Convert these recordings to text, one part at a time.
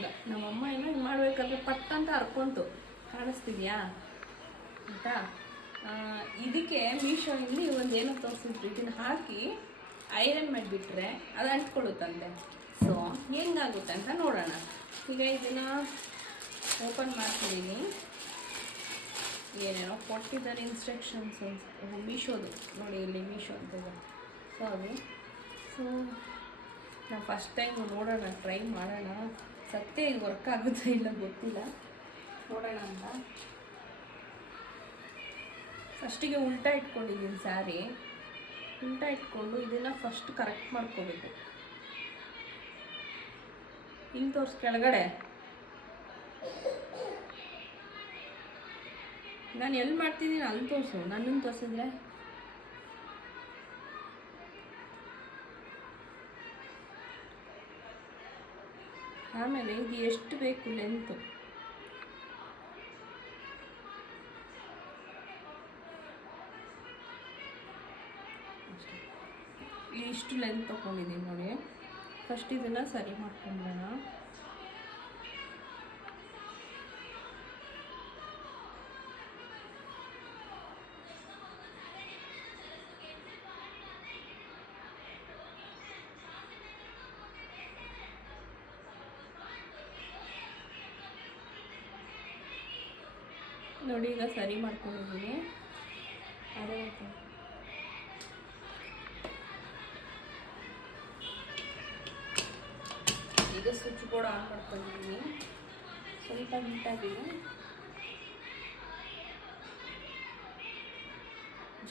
ಹರ್ಕೊಂಡ. ನಮ್ಮಮ್ಮ ಏನೋ ಹಿಂಗೆ ಮಾಡ್ಬೇಕಾದ್ರೆ ಪಟ್ ಅಂತ ಹರ್ಕೊಂತು. ಕಾಣಿಸ್ತಿದ್ಯಾ ಆಯಿತಾ? ಇದಕ್ಕೆ ಮೀಶೋಯಲ್ಲಿ ಒಂದು ಏನೋ ತೋರಿಸಿದ್ರು, ಇದನ್ನು ಹಾಕಿ ಐರನ್ ಮಾಡಿಬಿಟ್ರೆ ಅದು ಅಂಟ್ಕೊಳ್ಳುತ್ತಂತೆ. ಸೊ ಹೆಂಗಾಗುತ್ತೆ ಅಂತ ನೋಡೋಣ. ಈಗ ಇದನ್ನು ಓಪನ್ ಮಾಡ್ತಿದ್ದೀನಿ. ಏನೇನೋ ಕೊಟ್ಟಿದ್ದಾರೆ ಇನ್ಸ್ಟ್ರಕ್ಷನ್ಸ್ ಮೀಶೋದು. ನೋಡಿ ಇಲ್ಲಿ ಮೀಶೋ ಅಂತ ಇದೆ. ಸೊ ಅದು ನಾವು ಫಸ್ಟ್ ಟೈಮ್ ನೋಡೋಣ, ಟ್ರೈ ಮಾಡೋಣ. ಸತ್ಯ ಇದು ವರ್ಕ್ ಆಗುತ್ತಾ ಇಲ್ಲ ಗೊತ್ತಿಲ್ಲ, ನೋಡೋಣ ಅಂತ. ಫಸ್ಟಿಗೆ ಉಲ್ಟಾ ಇಟ್ಕೊಂಡಿದ್ದೀನಿ ಸ್ಯಾರಿ. ಉಲ್ಟಾ ಇಟ್ಕೊಂಡು ಇದನ್ನು ಫಸ್ಟ್ ಕರೆಕ್ಟ್ ಮಾಡ್ಕೋಬೇಕು. ಇಲ್ಲಿ ತೋರಿಸ್, ಕೆಳಗಡೆ ನಾನು ಎಲ್ಲಿ ಮಾಡ್ತಿದ್ದೀನಿ ಅಲ್ಲಿ ತೋರಿಸು. ನನ್ನನ್ನು ತೋರಿಸಿದ್ರೆ ಆಮೇಲೆ ಇದು ಎಷ್ಟು ಬೇಕು ಲೆಂತು, ಇಷ್ಟು ಲೆಂತ್ ತೊಗೊಂಡಿದ್ದೀನಿ ನೋಡಿ. ಫಸ್ಟ್ ಇದನ್ನು ಸರಿ ಮಾಡ್ಕೊಂಡ್ಬಿಡೋಣ. ನೋಡಿ ಈಗ ಸರಿ ಮಾಡ್ಕೊಂಡಿದ್ದೀನಿ. ಅದೇ ಈಗ ಸ್ವಿಚ್ ಬೋರ್ಡ್ ಆನ್ ಮಾಡ್ಕೊಂಡಿದ್ದೀನಿ. ಸ್ವಲ್ಪ ನೀಟಾಗಿದೆ.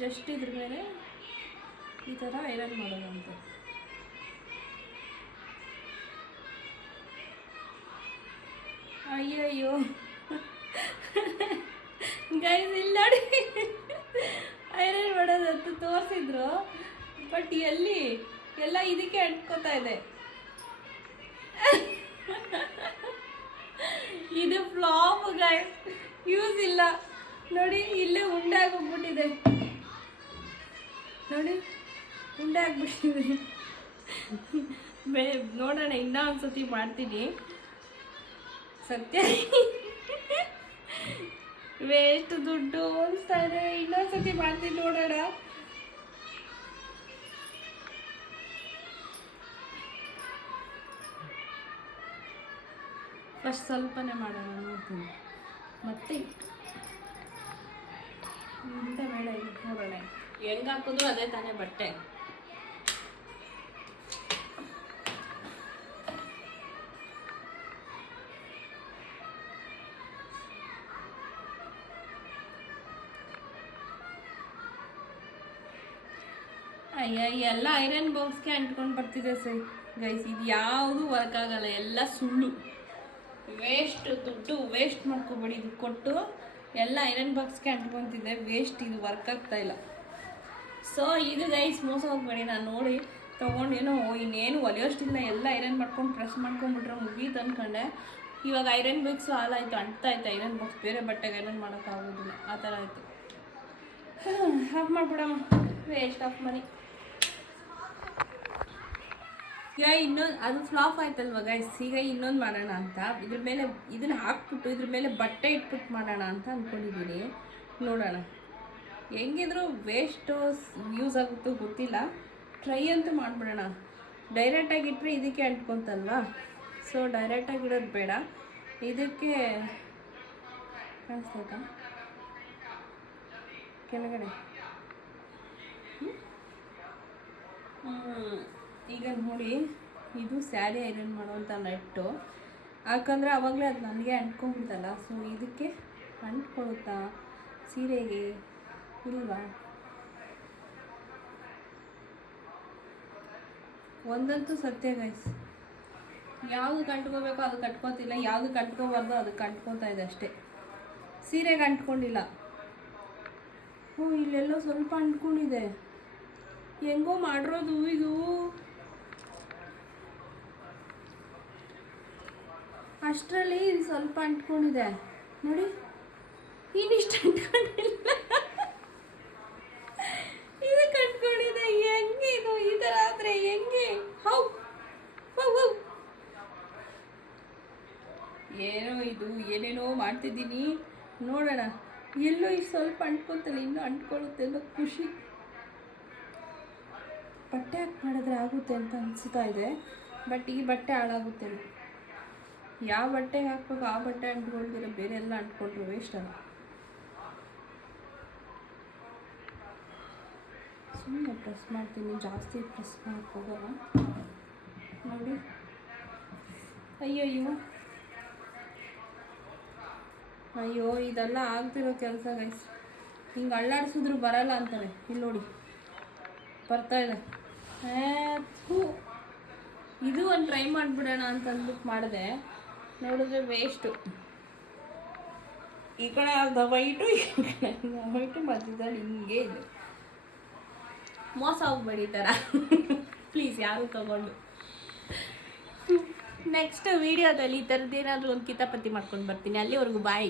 ಜಸ್ಟ್ ಇದ್ರ ಮೇಲೆ ಈ ಥರ ಐರನ್ ಮಾಡೋದಂತೆ. ಅಯ್ಯಯ್ಯೋ ಗೈಸ್, ಇಲ್ಲಿ ನೋಡಿ ಐರನ್ ಮಾಡೋದಂತ ತೋರಿಸಿದ್ರು, ಬಟ್ ಎಲ್ಲಿ ಎಲ್ಲ ಇದಕ್ಕೆ ಅಂಟ್ಕೋತಾ ಇದೆ. ಇದು ಫ್ಲಾಪ್ ಗೈಸ್, ಯೂಸ್ ಇಲ್ಲ. ನೋಡಿ ಇಲ್ಲೇ ಉಂಡೆ ಆಗೋಗ್ಬಿಟ್ಟಿದೆ. ನೋಡಿ ಉಂಡೆ ಆಗ್ಬಿಟ್ಟಿದೆ. ನೋಡೋಣ, ಇನ್ನೂ ಒಂದ್ಸತಿ ಮಾಡ್ತೀನಿ. ಸತ್ಯ ವೇಸ್ಟ್ ದುಡ್ಡು ಅನಿಸ್ತಾ ಇದೆ. ಇನ್ನೊಂದ್ಸತಿ ಮಾಡ್ತೀನಿ, ನೋಡೋಣ. ಫಸ್ಟ್ ಸ್ವಲ್ಪನೇ ಮಾಡೋಣ, ನೋಡ್ತೀನಿ. ಮತ್ತೆ ಇಂಥ ಬೇಡ, ಇದು ನೋಡೋಣ ಹೆಂಗೆ ಹಾಕಿದ್ರು ಅದೇ ತಾನೇ ಬಟ್ಟೆ. ಅಯ್ಯ, ಎಲ್ಲ ಐರನ್ ಬಾಕ್ಸ್ಗೆ ಅಂಟ್ಕೊಂಡು ಬರ್ತಿದೆ ಸರ್ ಗೈಸ್. ಇದು ಯಾವುದು ವರ್ಕ್ ಆಗಲ್ಲ, ಎಲ್ಲ ಸುಳ್ಳು. ವೇಸ್ಟ್ ದುಡ್ಡು ವೇಸ್ಟ್ ಮಾಡ್ಕೊಬೇಡಿ. ಇದು ಕೊಟ್ಟು ಎಲ್ಲ ಐರನ್ ಬಾಕ್ಸ್ಗೆ ಅಂಟ್ಕೊತಿದ್ದೆ, ವೇಸ್ಟ್. ಇದು ವರ್ಕ್ ಆಗ್ತಾಯಿಲ್ಲ. ಸೊ ಇದು ಗೈಸ್, ಮೋಸ ಹೋಗ್ಬೇಡಿ. ನಾನು ನೋಡಿ ತೊಗೊಂಡೇನೋ ಇನ್ನೇನು ಒಲೆಯೋಷ್ಟಿಲ್ಲ, ಎಲ್ಲ ಐರನ್ ಮಾಡ್ಕೊಂಡು ಪ್ರೆಸ್ ಮಾಡ್ಕೊಂಡ್ಬಿಟ್ರೆ ಮುಗೀತು ಅಂದ್ಕೊಂಡೆ. ಇವಾಗ ಐರನ್ ಬಾಕ್ಸು ಹಾಲಾಯಿತು, ಅಂಟ್ತಾಯಿತ್ತು ಐರನ್ ಬಾಕ್ಸ್. ಬೇರೆ ಬಟ್ಟೆಗೆ ಐರನ್ ಮಾಡೋಕ್ಕಾಗೋದಿಲ್ಲ, ಆ ಥರ ಆಯಿತು. ಆಫ್ ಮಾಡಿಬಿಡಮ್ಮ, ವೇಸ್ಟ್ ಆಫ್ ಮನಿ. ಈಗ ಇನ್ನೊಂದು ಅದು ಫ್ಲಾಪ್ ಆಯ್ತಲ್ವ ಗೈಸ್. ಈಗ ಇನ್ನೊಂದು ಮಾಡೋಣ ಅಂತ ಇದ್ರ ಮೇಲೆ ಇದನ್ನು ಹಾಕ್ಬಿಟ್ಟು ಇದ್ರ ಮೇಲೆ ಬಟ್ಟೆ ಇಟ್ಬಿಟ್ಟು ಮಾಡೋಣ ಅಂತ ಅಂದ್ಕೊಂಡಿದ್ದೀನಿ. ನೋಡೋಣ, ಹೆಂಗಿದ್ರು ವೇಸ್ಟು ಯೂಸ್ ಆಗುತ್ತೋ ಗೊತ್ತಿಲ್ಲ. ಟ್ರೈ ಅಂತೂ ಮಾಡಿಬಿಡೋಣ. ಡೈರೆಕ್ಟಾಗಿ ಇಟ್ಟರೆ ಇದಕ್ಕೆ ಅಂಟ್ಕೊತಲ್ವಾ. ಸೊ ಡೈರೆಕ್ಟಾಗಿ ಇಡೋದು ಬೇಡ. ಇದಕ್ಕೆ ಕಾಣಿಸ್ತೈತಾ ಕೆಳಗಡೆ? ಈಗ ನೋಡಿ, ಇದು ಸ್ಯಾರಿ ಐರನ್ ಮಾಡೋವಂಥ ನೆಟ್ಟು. ಯಾಕಂದರೆ ಆವಾಗಲೇ ಅದು ನನಗೆ ಅಂಟ್ಕೊಂಬಿಡ್ತಲ್ಲ. ಸೊ ಇದಕ್ಕೆ ಅಂಟ್ಕೊಳುತ್ತಾ ಸೀರೆಗೆ ಇಲ್ವಾ? ಒಂದಂತೂ ಸತ್ಯ ಗೈಸ್, ಯಾವುದು ಕಟ್ಕೋಬೇಕೋ ಅದು ಕಟ್ಕೋತಿಲ್ಲ, ಯಾವುದು ಕಟ್ಕೋಬಾರ್ದು ಅದು ಕಟ್ಕೋತಾ ಇದೆ ಅಷ್ಟೇ. ಸೀರೆಗೆ ಅಂಟ್ಕೊಂಡಿಲ್ಲ. ಇಲ್ಲೆಲ್ಲೋ ಸ್ವಲ್ಪ ಅಂಟ್ಕೊಂಡಿದೆ. ಹೆಂಗೋ ಮಾಡಿರೋದು ಇದು. ಅಷ್ಟರಲ್ಲಿ ಇದು ಸ್ವಲ್ಪ ಅಂಟ್ಕೊಂಡಿದೆ ನೋಡಿ. ಇನ್ನಿಷ್ಟು ಅಂಟ್ಕೊಂಡಿಲ್ಲ, ಇದು ಕಟ್ಕೊಂಡಿದೆ. ಹೆಂಗೆ ಇದು ಈ ಥರ ಆದರೆ ಹೆಂಗೆ? ಹೌ ಅಂದ್ಕೊತಿದ್ದೀನಿ. ನೋಡೋಣ, ಎಲ್ಲೋ ಇಷ್ಟು ಸ್ವಲ್ಪ ಅಂಟ್ಕೊತಲ್ಲ, ಇನ್ನೂ ಅಂಟ್ಕೊಳ್ಳುತ್ತೆ ಅನ್ನೋ ಖುಷಿ. ಬಟ್ಟೆ ಹಾಕಿ ಮಾಡಿದ್ರೆ ಆಗುತ್ತೆ ಅಂತ ಅನಿಸ್ತಾ ಇದೆ, ಬಟ್ ಈ ಬಟ್ಟೆ ಹಾಳಾಗುತ್ತೆ. ಯಾವ ಬಟ್ಟೆಗೆ ಹಾಕ್ಬೇಕು ಆ ಬಟ್ಟೆ ಅಂಟ್ಕೊಳ್ದಿರ ಬೇರೆ ಎಲ್ಲ ಅಂಟ್ಕೊಂಡ್ರು ವೇಸ್ಟ್ ಅಲ್ಲ. ಸುಮ್ಮನೆ ಪ್ರೆಸ್ ಮಾಡ್ತೀನಿ, ಜಾಸ್ತಿ ಪ್ರೆಸ್ ಮಾಡ್ಕೋಗೋಣ. ನೋಡಿ, ಅಯ್ಯೋ ಅಯ್ಯೋ, ಇದೆಲ್ಲ ಆಗ್ತಿರೋ ಕೆಲಸ ಗೈಸ್. ಹಿಂಗೆ ಅಳ್ಳಾಡಿಸಿದ್ರು ಬರಲ್ಲ ಅಂತಾರೆ. ಇಲ್ಲಿ ನೋಡಿ, ಬರ್ತಾಯಿದೆ. ಇದು ಒಂದು ಟ್ರೈ ಮಾಡಿಬಿಡೋಣ ಅಂತ ಅಂದ್ಬಿಟ್ಟು ಮಾಡಿದೆ, ನೋಡಿದ್ರೆ ವೇಸ್ಟು. ಈ ಕಡೆ ಅರ್ಧ ವೈಟು, ಈ ಕಡೆ ವೈಟು, ಮಧ್ಯದಲ್ಲಿ ಹಿಂಗೆ ಇದೆ. ಮೋಸ ಹೋಗ್ಬೇಡಿ ಈ ಥರ ಪ್ಲೀಸ್, ಯಾರು ತಗೊಂಡು. ನೆಕ್ಸ್ಟ್ ವೀಡಿಯೋದಲ್ಲಿ ಈ ಥರದ್ದೇನಾದರೂ ಒಂದು ಕಿತಾಪತಿ ಮಾಡ್ಕೊಂಡು ಬರ್ತೀನಿ. ಅಲ್ಲಿವರೆಗೂ ಬಾಯ್.